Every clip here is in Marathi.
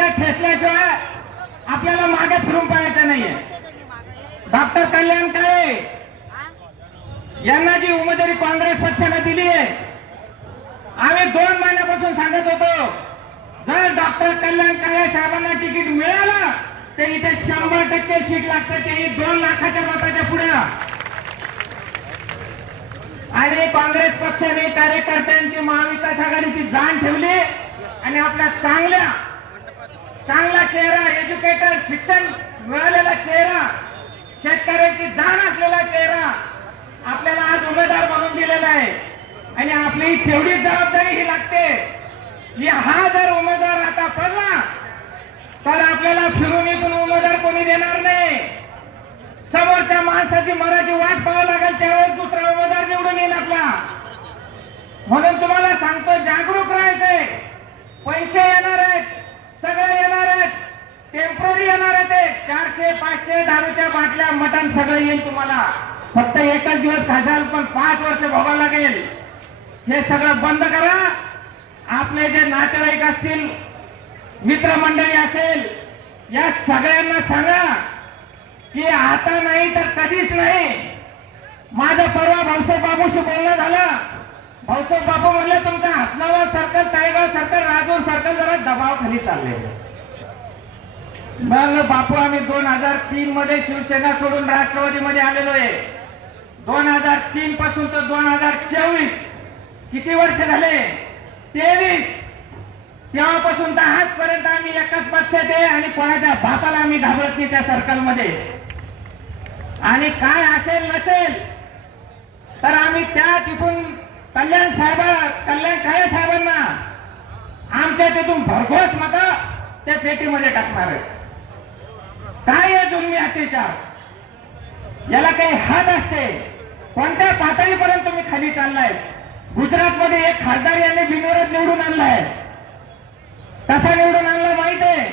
तिथं ठेसल्याशिवाय आपल्याला मागे फिरून पाहायचं नाहीये. डॉक्टर कल्याण काळे यांना जी उमेदवारी काँग्रेस पक्षाने दिली आहे आम्ही दोन महिन्यापासून सांगत होतो जर डॉक्टर कल्याण काळे साहेबांना तिकीट मिळालं ते इथे शंभर टक्के सीट लागते ते दोन लाखाच्या मताच्या पुढे. आणि काँग्रेस पक्षाने कार्यकर्त्यांची महाविकास आघाडीची जाण ठेवली आणि आपल्या चांगल्या चांगला चेहरा एज्युकेटेड शिक्षण मिळालेला चेहरा शेतकऱ्यांची जाण असलेला चेहरा आपल्याला आज उमेदवार म्हणून दिलेला आहे. आणि आपली तेवढी जबाबदारी ही लागते की हा जर उमेदवार आता पडला तर आपल्याला फिरून इथून उमेदवार कोणी देणार नाही. समोर त्या माणसाची मराठी वाट पाहावं लागेल त्यावेळेस दुसरा उमेदवार निवडून येईल आपला म्हणून तुम्हाला सांगतो जागरूक राहायचंय पैसे येणार आहेत सगळे येणार आहेत टेंपररी येणार आहे ते. चारशे पाचशे दारूच्या बाटल्या मटण सगळं येईल तुम्हाला. फक्त एकच दिवस खाशाल पण पाच वर्ष भोगावं लागेल. हे सगळं बंद करा. आपले जे नातेवाईक असतील मित्रमंडळी असेल या सगळ्यांना सांगा की आता नाही तर कधीच नाही. माझं परवा भाऊसाहेब बाबूशी बोलणं झालं. भाऊसाहेब बाबू म्हणले तुमचं Hasnavar circle Taygaon circle Rajur circle जरा दबाव खाली चालले मग बापू आम्ही दोन हजार तीन मध्ये शिवसेना सोडून राष्ट्रवादीमध्ये आलेलो आहे. दोन हजार तीन पासून तर दोन हजार चोवीस किती वर्ष झाले? तेवीस. तेव्हापासून तर आजपर्यंत आम्ही एकाच पक्षात आहे आणि कोणाच्या बापाला आम्ही घाबरत नाही त्या सर्कलमध्ये आणि काय असेल नसेल तर आम्ही त्या तिथून कल्याण साहेबा कल्याण काळे साहेबांना आमच्या तिथून भरघोस मत त्या पेटीमध्ये टाकणार आहे. काय आहे जुलमी अत्याचार याला काही हात असते. कोणत्या पातळीपर्यंत तुम्ही खाली चाललाय. गुजरातमध्ये एक खासदार यांनी बिनविरोध निवडून आणलाय. कसा निवडून आणला माहीत आहे?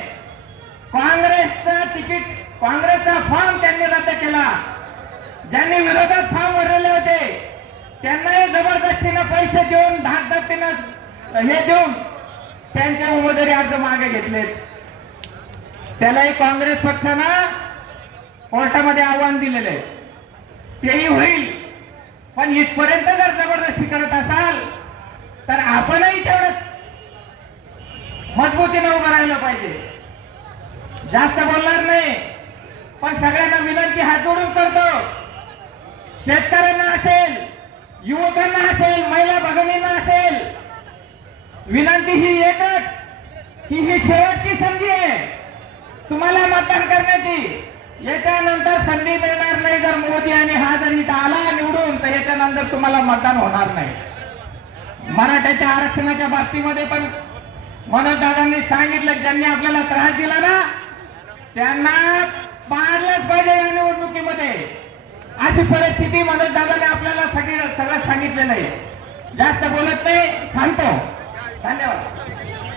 काँग्रेसचं तिकीट काँग्रेसचा फॉर्म त्यांनी रद्द केला. ज्यांनी विरोधात फॉर्म भरलेले होते त्यांनाही जबरदस्तीनं पैसे देऊन धाकधक्तीनं हे देऊन त्यांचे उमेदवारी अर्ज मागे घेतलेत. त्यालाही काँग्रेस पक्षानं कोर्टामध्ये आव्हान दिलेलं आहे. तेही होईल. पण इथपर्यंत जर जबरदस्ती करत असाल तर आपणही तेवढंच मजबूतीनं उभं राहिलं पाहिजे. जास्त बोलणार नाही. पण सगळ्यांना विनंती हात जोडून करतो. शेतकऱ्यांना असेल युवकांना असेल महिला भगिनींना असेल विनंती ही एकच की ही शेवटची संधी आहे. तुम्हाला मतदान करण्याची. याच्यानंतर संधी मिळणार नाही जर मोदी आणि हा जर इथं आला निवडून तर याच्यानंतर तुम्हाला मतदान होणार नाही. मराठ्याच्या आरक्षणाच्या बाबतीमध्ये पण मनोज दादांनी सांगितलं की ज्यांनी आपल्याला त्रास दिला ना त्यांना पाडलंच पाहिजे या निवडणुकीमध्ये. अशी परिस्थिती मनोज दादाने आपल्याला सगळी सगळं सांगितलेलं आहे. जास्त बोलत नाही. थांबतो. धन्यवाद.